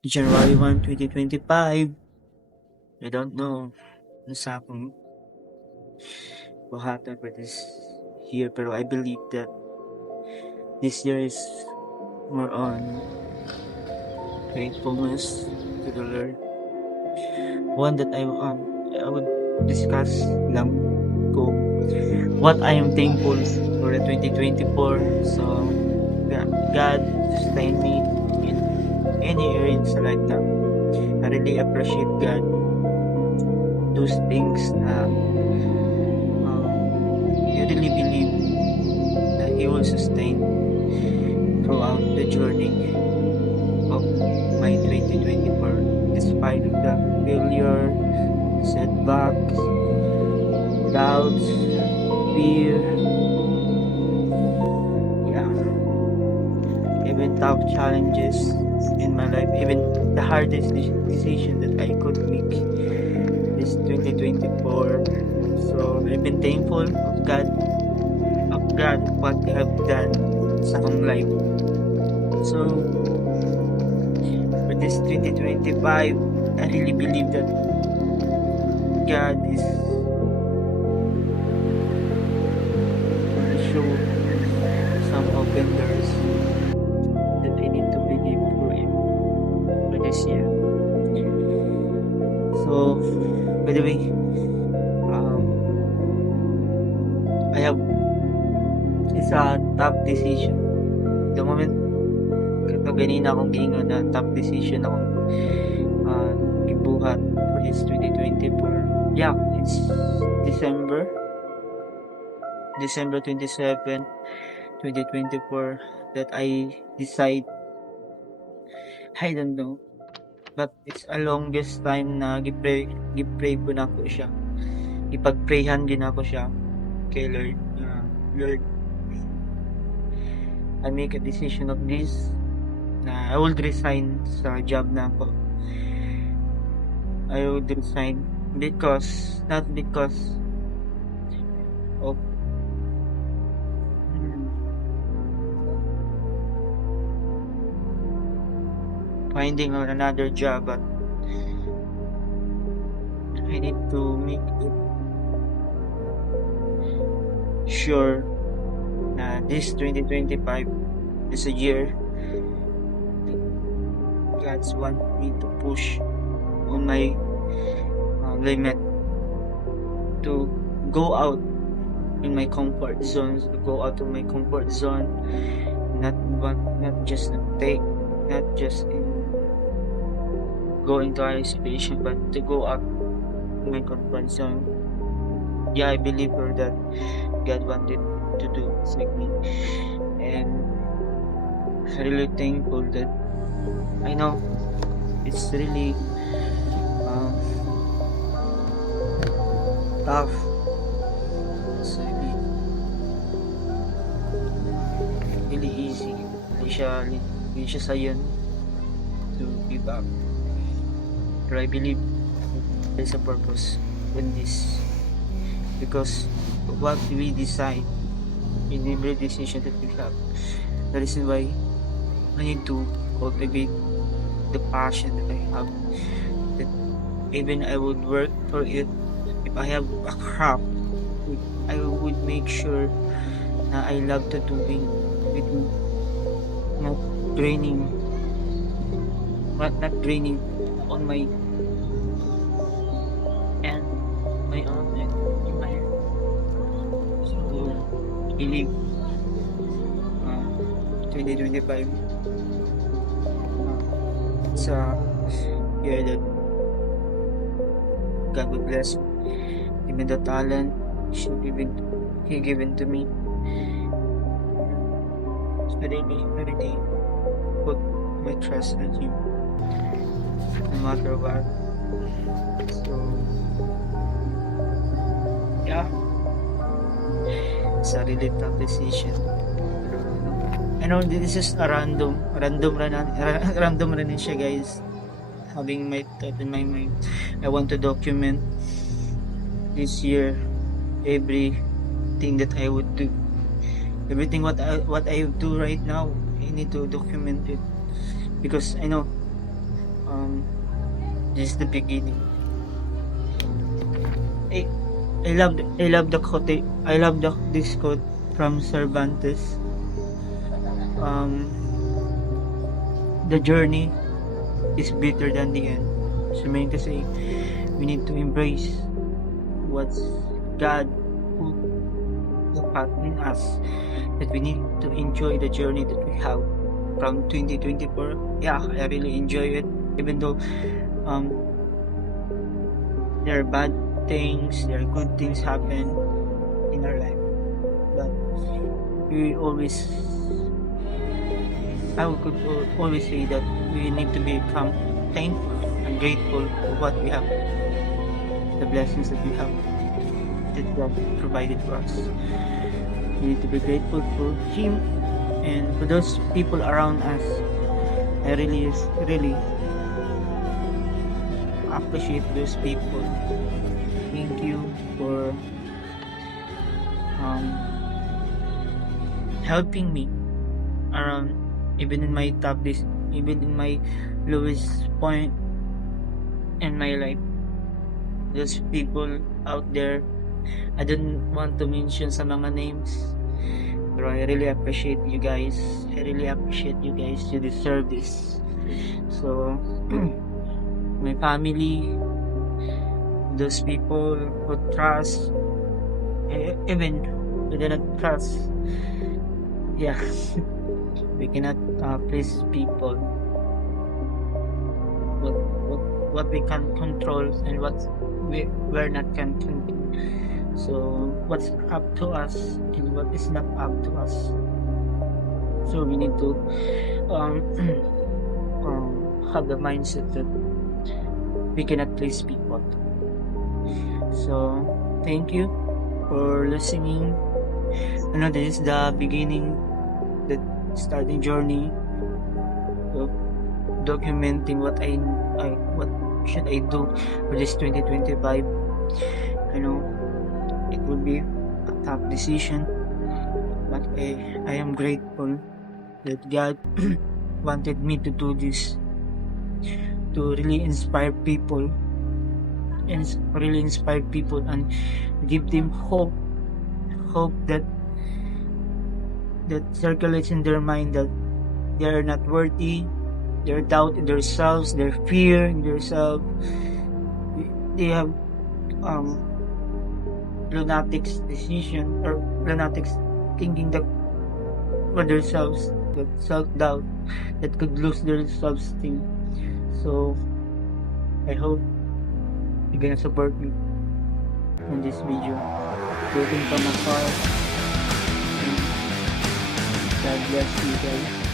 January 1, 2025. I don't know what's happening, what happened for this year, pero I believe that this year is more on faithfulness to the Lord. One that I would discuss lang kung what I am thankful for the 2024. So God sustained me in any area sa life na I really appreciate God. Those things na you really believe that He will sustain throughout the journey of my 2024, despite of the failure, setbacks, doubts, fear, yeah, even tough challenges in my life, even the hardest decision that I could make this 2024. So I've been thankful of God, what He have done sa akong life. So for this 2025, I really believe that God is gonna show some open doors that I need to believe for this year. So, by the way, I have it's a tough decision. The moment ganina akong giingon na tough decision akong gibuhat for this 2024. Yeah, it's December 27, 2024 that I decide. I don't know, but it's a longest time na gipray ko na ko siya. Ipagprayhan din ako siya kay Lord. Lord, I make a decision of this na I will resign sa job na ako. I would resign not because of finding another job, but I need to make it sure na this 2025 is a year God's want me to push on my limit, to go out in my comfort zones, to go out of my comfort zone, not just in going to isolation, but to go out in my comfort zone. Yeah, I believe for that God wanted to do with me, and I'm really thankful that I know it's really tough. It's really easy. Hindi siya sayon to give up. But I believe there's a purpose in this, because what we decide in every decision that we have, that is why I need to cultivate the passion that I have, that even I would work for it. If I have a craft, I would make sure na I love to doing with not draining on my and my own and in my head. So I believe 2025 it's a year that God will bless me. Even the talent He given to me. I really put my trust in Him, no matter what. So yeah, it's a really tough decision. I know this is a random rin siya, guys. Having my thought in my mind, I want to document this year everything that I would do, everything what I do right now. I need to document it, because I know This is the beginning. I love the quote. I love this quote from Cervantes. The journey is better than the end. So meaning to say, we need to embrace what God put in us. That we need to enjoy the journey that we have from 2024. Yeah, I really enjoy it, even though there are bad things, there are good things happen in our life, but we always, I could always say that we need to become thankful and grateful for what we have, the blessings that we have, that God provided for us. We need to be grateful for Him and for those people around us. I really appreciate those people. Thank you for helping me around, even in my top days, even in my lowest point in my life. Those people out there, I don't want to mention sa mga names, but I really appreciate you guys. I really appreciate you guys. You deserve this. So, my family, those people who trust, even who do not trust, yeah, we cannot please people. What we can control and what we're not can control. So what's up to us and what is not up to us. So we need to have the mindset that we cannot please people. So thank you for listening. This is the beginning, the starting journey of documenting what should I do for this 2025. I know it will be a tough decision, but I am grateful that God wanted me to do this, to really inspire people and give them hope that circulates in their mind that they are not worthy, their doubt in themselves, their fear in themselves. They have lunatics decision or lunatics thinking that for themselves, that self-doubt that could lose their self-esteem. So I hope you're gonna support me in this video, looking from afar. God bless you guys.